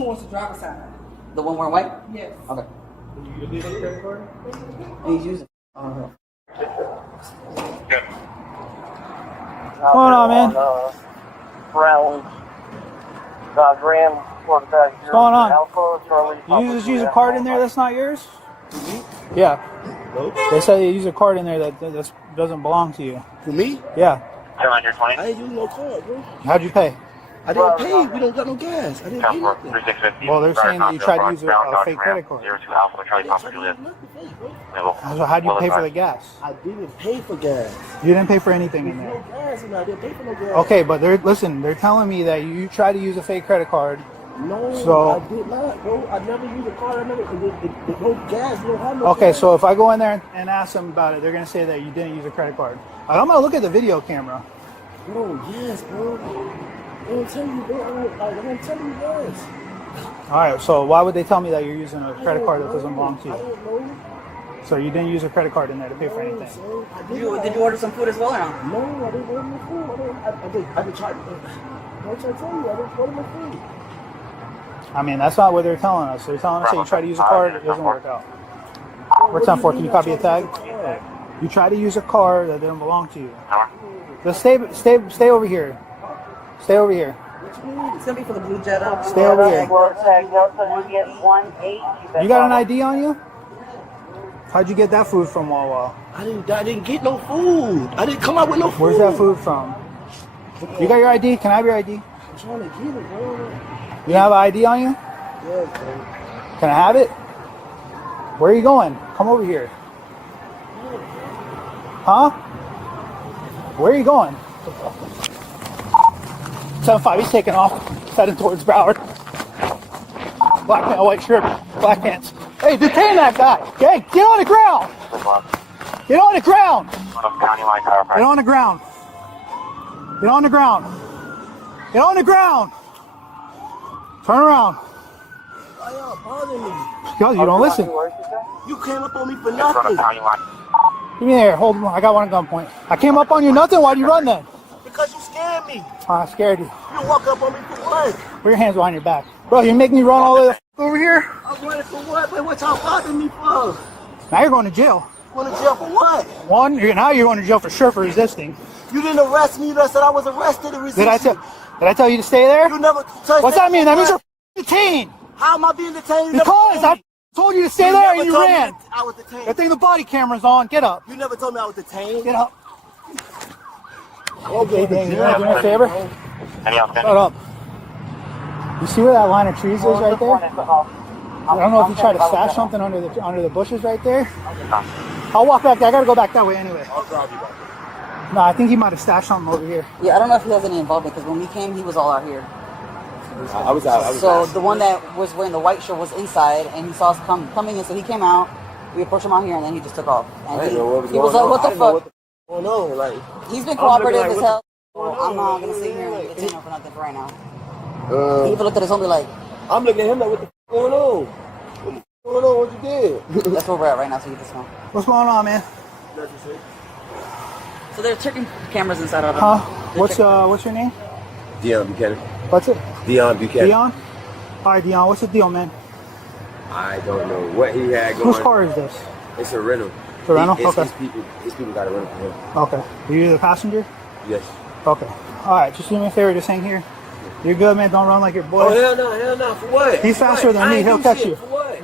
Who wants to drive a side? The one wearing white? Yes. Okay. You need a credit card? And he's using. Good. What's going on, man? Brown. Graham. What's going on? You just use a card in there that's not yours? Yeah. Nope. They say you use a card in there that doesn't belong to you. For me? Yeah. I ain't using no card, bro. How'd you pay? I didn't pay. We don't got no gas. I didn't pay nothing. Well, they're saying that you tried to use a fake credit card. So how'd you pay for the gas? I didn't pay for gas. You didn't pay for anything in No there. gas, and I didn't pay for no gas. Okay, but they're telling me that you tried to use a fake credit card. No, So- I did not, bro. I never used a card. I never. No gas. We don't have no Okay, gas. so if I go in there and ask them about it, they're gonna say that you didn't use a credit card. I'm gonna look at the video camera. Bro, yes, bro. I don't tell you, bro. I don't tell you yes. All right, so why would they tell me that you're using a credit card that doesn't belong to I you? don't know. So you didn't use a credit card in there to pay for anything? So I Did you order some food as well or not? No, I didn't order my food. I didn't try to. What I tell you? I didn't order my food. I mean, that's not what they're telling us. They're telling us that you try to use a card, it doesn't work out. What's on for? Can you copy a tag? You try to use a card that didn't belong to you. Just stay over here. Stay over here. It's gonna be for the blue Jetta. Stay over here. You get 1-8. You got an ID on you? How'd you get that food from Wawa? I didn't get no food. I didn't come out with no food. Where's that food from? You got your ID? Can I have your ID? I'm trying to get it, bro. You have an ID on you? Yeah, bro. Can I have it? Where are you going? Come over here. Huh? Where are you going? 7-5, he's taking off, heading towards Broward. Black pants, white shirt, black pants. Hey, detain that guy. Okay, get on the ground. Get on the ground. Get on the ground. Get on the ground. Get on the ground. Turn around. Why y'all bothering me? Because you don't listen. You came up on me for nothing. Give me there. Hold on. I got one at gunpoint. I came up on you nothing. Why'd you run then? Because you scared me. I scared you. You walk up on me for what? Put your hands behind your back. Bro, you make me run all the way over here? I'm running for what? But what y'all bothering me for? Now you're going to jail. Going to jail for what? One, now you're going to jail for sure for resisting. You didn't arrest me. You just said I was arrested and resisted. Did I tell you to stay there? You never. What's that mean? That means you're detained. How am I being detained? Because I told you to stay there and you ran. I was detained. Good thing the body camera's on. Get up. You never told me I was detained. Get up. Okay, Hey, you want to do me a favor? Shut up. You see where that line of trees is right there? I don't know if you tried to stash something under the bushes right there. I'll walk back there. I gotta go back that way anyway. I'll drive you back there. No, I think he might have stashed something over here. Yeah, I don't know if he has any involvement because when we came, he was all out here. I was out. So the one that was wearing the white shirt was inside, and he saw us coming in, so he came out. We approached him out here, and then he just took off. And he was like, "What the fuck?" Oh no, like He's been cooperative as hell. I'm not gonna sit here and detain him for nothing for right now. He even looked at his homie like, I'm looking at him like, what the f going on? What the f going on? What you did? "That's where we're at right now." So you just know. What's going on, man? So they're checking cameras inside of him. Huh? What's your name? Dion Buchanan. What's it? Dion Buchanan. Dion? All right, Dion. What's the deal, man? I don't know what he had going. Whose car is this? It's a rental. It's a rental? Okay. His people got a rental for him. Okay. Are you the passenger? Yes. Okay. All right. Just do me a favor. Just hang here. You're good, man. Don't run like your boy. Oh, hell no. For what? He's faster than me. He'll catch you. For what?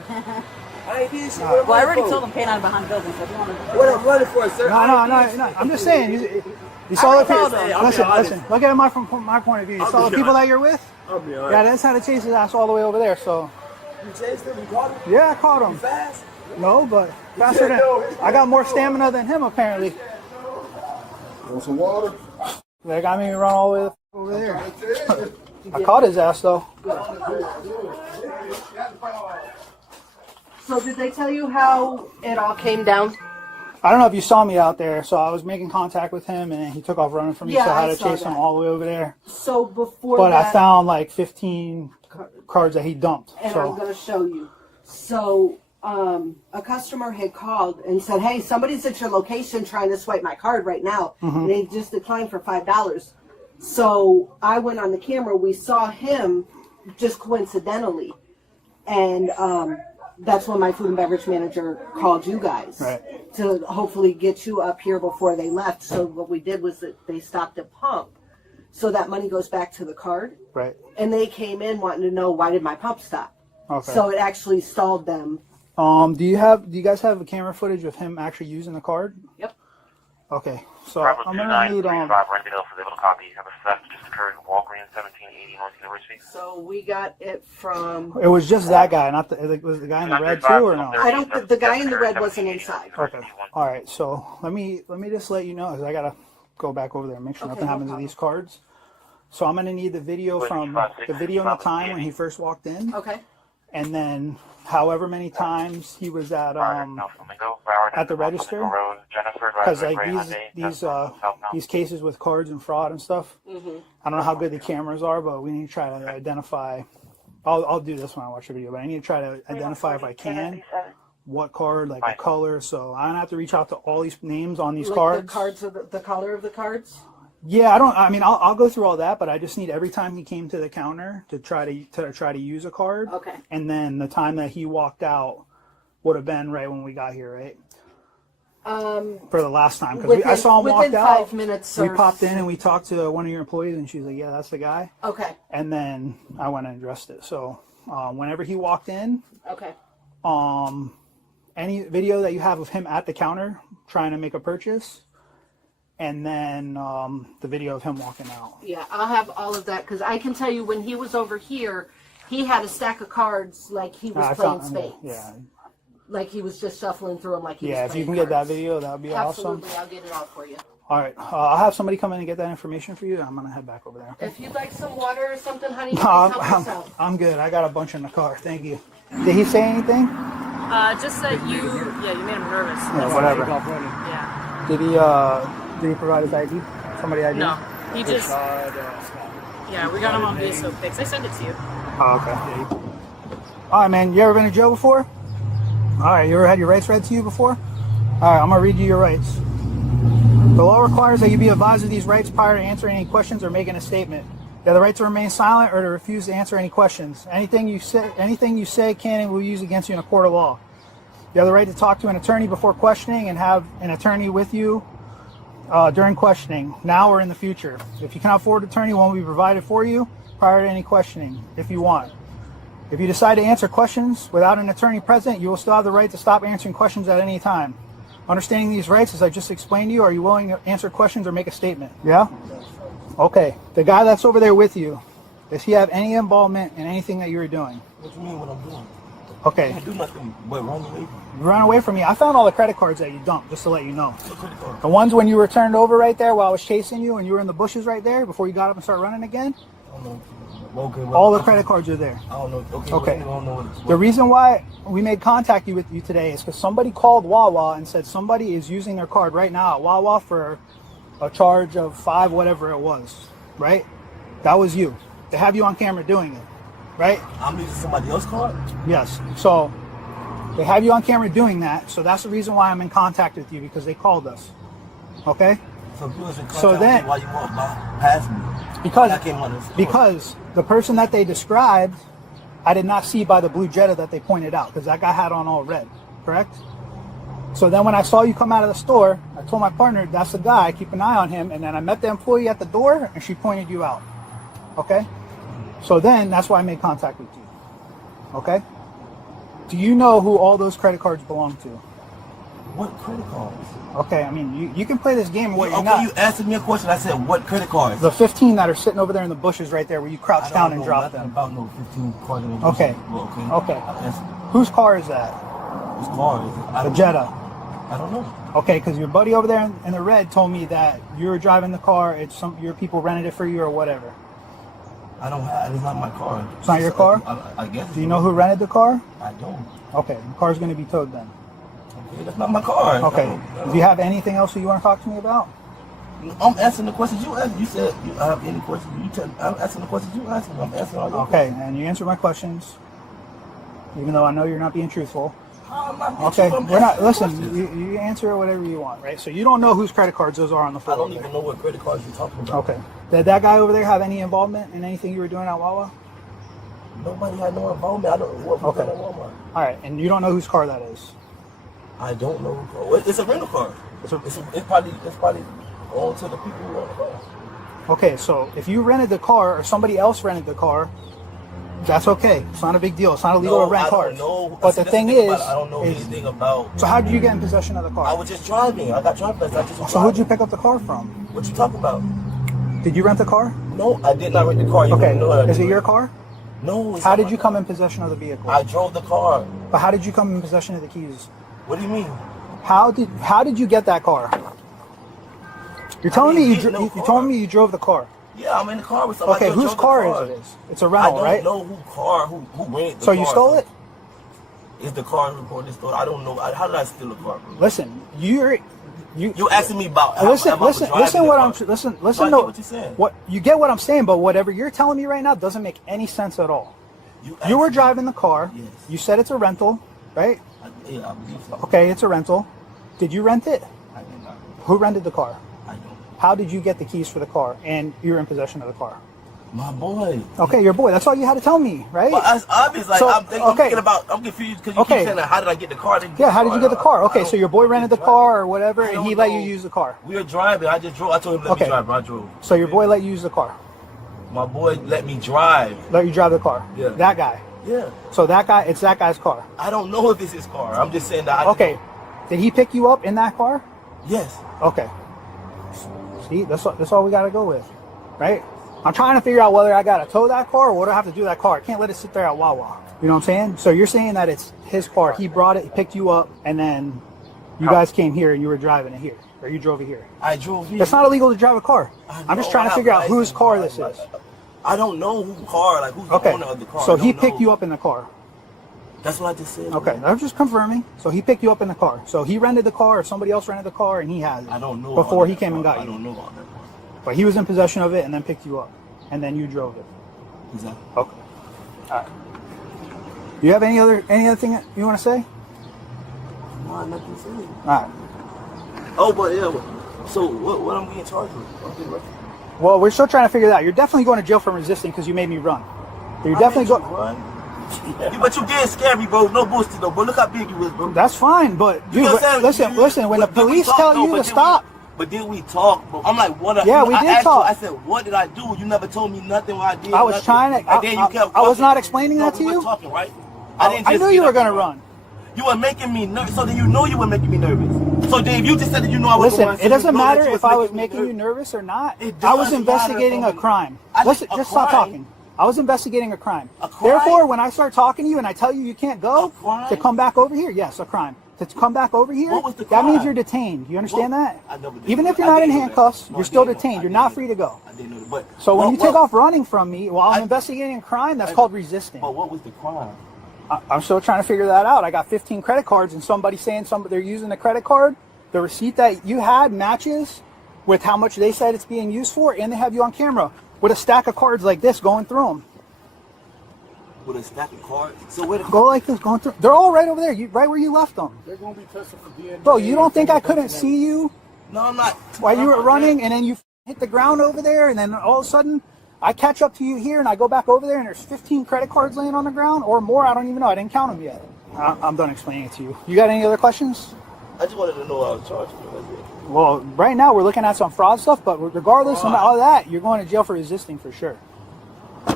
I ain't did shit. Well, I already told him K9 behind the building, so if you want to... What I'm running for, sir? No. I'm just saying. You saw the people. Listen. Look at it from my point of view. You saw the people that you're with? I'll be honest. Yeah, that's how to chase his ass all the way over there. So. You chased him? You caught him? Yeah, I caught him. You fast? No, but faster than. I got more stamina than him apparently. Want some water? They got me run all the way over there. I caught his ass though. So did they tell you how it all came down? I don't know if you saw me out there, so I was making contact with him, and then he took off running from me, Yeah, so I had I to saw chase him that. all the way over there. So before But that, I found like 15 cards that he dumped. and I'm So going to show you. So a customer had called and said, "Hey, somebody's at your location trying to swipe my card right now, and they just declined for $5." So I went on the camera. We saw him just coincidentally. And that's when my food and beverage manager called you guys to hopefully get you up here before they left. So what we did was that they stopped at pump. So that money goes back to the card. Right. And they came in wanting to know, why did my pump stop? Okay. So it actually stalled them. Do you guys have a camera footage of him actually using the card? Yep. Okay. So I'm gonna need So we got it from. It was just that guy, not the. Was the guy in the red too, or no? I don't. The guy in the red wasn't inside. Okay. All right. So let me just let you know, because I gotta go back over there and make sure nothing happens to these cards. So I'm gonna need the video from the video and the time when he first walked in. Okay. And then however many times he was at the register, because like these cases with cards and fraud and stuff, I don't know how good the cameras are, but we need to try to identify. I'll do this when I watch the video, but I need to try to identify, if I can, what card, like the color. So I'm gonna have to reach out to all these names on these cards. The cards are the color of the cards. Yeah, I'll go through all that, but I just need every time he came to the counter to try to use a card. Okay. And then the time that he walked out would have been right when we got here, right? For the last time, because I saw him walk out. 5 minutes. We popped in and we talked to one of your employees, and she's like, "Yeah, that's the guy." Okay. And then I went and addressed it. So whenever he walked in, okay. Any video that you have of him at the counter trying to make a purchase. And then the video of him walking out. Yeah, I'll have all of that, because I can tell you when he was over here, he had a stack of cards like he was playing spades. Yeah. Like he was just shuffling through them like he was playing if you can cards. get that video, that would be Absolutely, awesome. I'll get it all for you. All right, I'll have somebody come in and get that information for you. I'm going to head back over there. Okay? If you'd like some water or something, honey, please help us out. I'm good. I got a bunch in the car. Thank you. Did he say anything? Just that you made him nervous. Yeah, whatever. Yeah. Did he provide his ID? Somebody ID? No, he just. Yeah, we got him on VSO pics. I sent it to you. Oh, okay. All right, man. You ever been to jail before? All right. You ever had your rights read to you before? All right. I'm gonna read you your rights. The law requires that you be advised of these rights prior to answering any questions or making a statement. You have the right to remain silent or to refuse to answer any questions. Anything you say can and will be used against you in a court of law. You have the right to talk to an attorney before questioning and have an attorney with you during questioning, now or in the future. If you cannot afford an attorney, one will be provided for you prior to any questioning, if you want. If you decide to answer questions without an attorney present, you will still have the right to stop answering questions at any time. Understanding these rights, as I just explained to you, are you willing to answer questions or make a statement? Yeah? Okay. The guy that's over there with you, does he have any involvement in anything that you were doing? What do you mean what I'm doing? Okay. I didn't do nothing but run away. You ran away from me. I found all the credit cards that you dumped, just to let you know. The ones when you were turned over right there while I was chasing you and you were in the bushes right there before you got up and started running again? I don't know. Okay, well, all the credit cards are there. I don't know. Okay. I don't know what the reason why we made contact with you today is because somebody called Wawa and said somebody is using their card right now at Wawa for a charge of $5, whatever it was, right? That was you. They have you on camera doing it, right? I'm using somebody else's card? Yes. So they have you on camera doing that. So that's the reason why I'm in contact with you, because they called us. Okay? So you was in contact with me while you walked past me? Because the person that they described, I did not see by the blue Jetta that they pointed out, because that guy had on all red, correct? So then when I saw you come out of the store, I told my partner, that's the guy, keep an eye on him, and then I met the employee at the door, and she pointed you out, okay? So then, that's why I made contact with you, okay? Do you know who all those credit cards belong to? What credit cards? Okay, I mean, you can play this game or what you're not. You asked me a question, I said, what credit cards? The 15 that are sitting over there in the bushes right there where you crouch down and drop them. I don't know about no 15 cards in the bushes. Okay. Well, okay. Whose car is that? Whose car is it? The Jetta. I don't know. Okay, because your buddy over there in the red told me that you were driving the car, your people rented it for you or whatever. It's not my car. It's not your car? I guess. Do you know who rented the car? I don't. Okay, the car's going to be towed then. Okay, that's not my car. Okay. Do you have anything else that you want to talk to me about? I'm answering the questions you asked. You said you have any questions. I'm answering the questions you asked me. I'm answering all your questions. Okay, and you answered my questions, even though I know you're not being truthful. I'm not being Okay, truthful. we're not. Listen, you answer whatever you want, right? So you don't know whose credit cards those are on the phone. I don't even know what credit cards you're talking about. Okay. Did that guy over there have any involvement in anything you were doing at Wawa? Nobody had no involvement. I don't know what was Okay. done at Walmart. All right, and you don't know whose car that is. I don't know who car. It's a rental car. It's probably going to the people who own the car. Okay, so if you rented the car or somebody else rented the car, that's okay. It's not a big deal. It's not illegal to rent cars. No, but the thing is, I don't know anything about. So how did you get in possession of the car? I was just driving. I got driver's license. So who'd you pick up the car from? What you talking about? Did you rent the car? No, I did not rent the car. Okay, is it your car? No. How did you come in possession of the vehicle? I drove the car. But how did you come in possession of the keys? What do you mean? How did you get that car? You're telling me you told me you drove the car. Yeah, I'm in the car with somebody. Okay, whose car is it? It's a rental, right? I don't know who rented the car. So you stole it? Is the car reported stolen? I don't know. How did I steal a car? Listen, you asking me about listen to what what you're saying. What you get what I'm saying, but whatever you're telling me right now doesn't make any sense at all. You were driving the car. Yes. You said it's a rental, right? Yeah, I believe so. Okay, it's a rental. Did you rent it? I did not. Who rented the car? I don't. How did you get the keys for the car and you're in possession of the car? My boy. Okay, your boy. That's all you had to tell me, right? Well, it's obvious. Like, So, I'm thinking about. I'm confused because you keep saying, "How did I get the car?" Yeah, how did you get the car? Okay, so your boy rented the car or whatever, and he let you use the car. We were driving. I just drove. I told him let me drive. I drove. So your boy let you use the car. My boy let me drive. Let you drive the car. Yeah. That guy. Yeah. So that guy, it's that guy's car. I don't know if it's his car. I'm just saying that. Okay. Did he pick you up in that car? Yes. Okay. See, that's all we gotta go with, right? I'm trying to figure out whether I gotta tow that car or what do I have to do with that car. I can't let it sit there at Wawa. You know what I'm saying? So you're saying that it's his car. He brought it, he picked you up, and then you guys came here and you were driving it here, or you drove it here. I drove here. It's not illegal to drive a car. I'm just trying to figure out whose car this is. I don't know whose car, like who's the owner of the car. So he picked you up in the car. That's what I just said. Okay, I'm just confirming. So he picked you up in the car. So he rented the car, or somebody else rented the car, and he has it. I don't know. Before he came and got you. I don't know about that. But he was in possession of it and then picked you up, and then you drove it. Exactly. Okay. All right. Do you have any other thing you want to say? No, nothing to say. All right. Oh, but yeah. So what I'm getting charged with? Well, we're still trying to figure that out. You're definitely going to jail for resisting because you made me run. So you're definitely going. Yeah, but you getting scary, bro. No bullshit though. But look how big you is, bro. That's fine, but dude, listen. When the police tell you to stop. But then we talk, bro. I'm like, what? Yeah, we did talk. I said, what did I do? You never told me nothing what I did. I was trying to. And then you kept I was not explaining that to you. We were talking, right? I knew you were going to run. You were making me nervous. So then you know you were making me nervous. So then if you just said that you know I was Listen, it doesn't matter if I was making you nervous or not. I was investigating a crime. Listen, just stop talking. I was investigating a crime. Therefore, when I start talking to you and I tell you can't go, to come back over here, yes, a crime. To come back over here, that means you're detained. You understand that? Even if you're not in handcuffs, you're still detained. You're not free to go. So when you take off running from me while I'm investigating a crime, that's called resisting. But what was the crime? I'm still trying to figure that out. I got 15 credit cards and somebody saying they're using the credit card. The receipt that you had matches with how much they said it's being used for, and they have you on camera with a stack of cards like this going through them. With a stack of cards? So where go like this, going through. They're all right over there, right where you left them. They're going to be tested for DNA. Bro, you don't think I couldn't see you? No, I'm not. While you were running, and then you hit the ground over there, and then all of a sudden, I catch up to you here, and I go back over there, and there's 15 credit cards laying on the ground, or more. I don't even know. I didn't count them yet. I'm done explaining it to you. You got any other questions? I just wanted to know what I was charged with. Well, right now we're looking at some fraud stuff, but regardless of all that, you're going to jail for resisting for sure.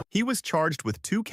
He was charged with 2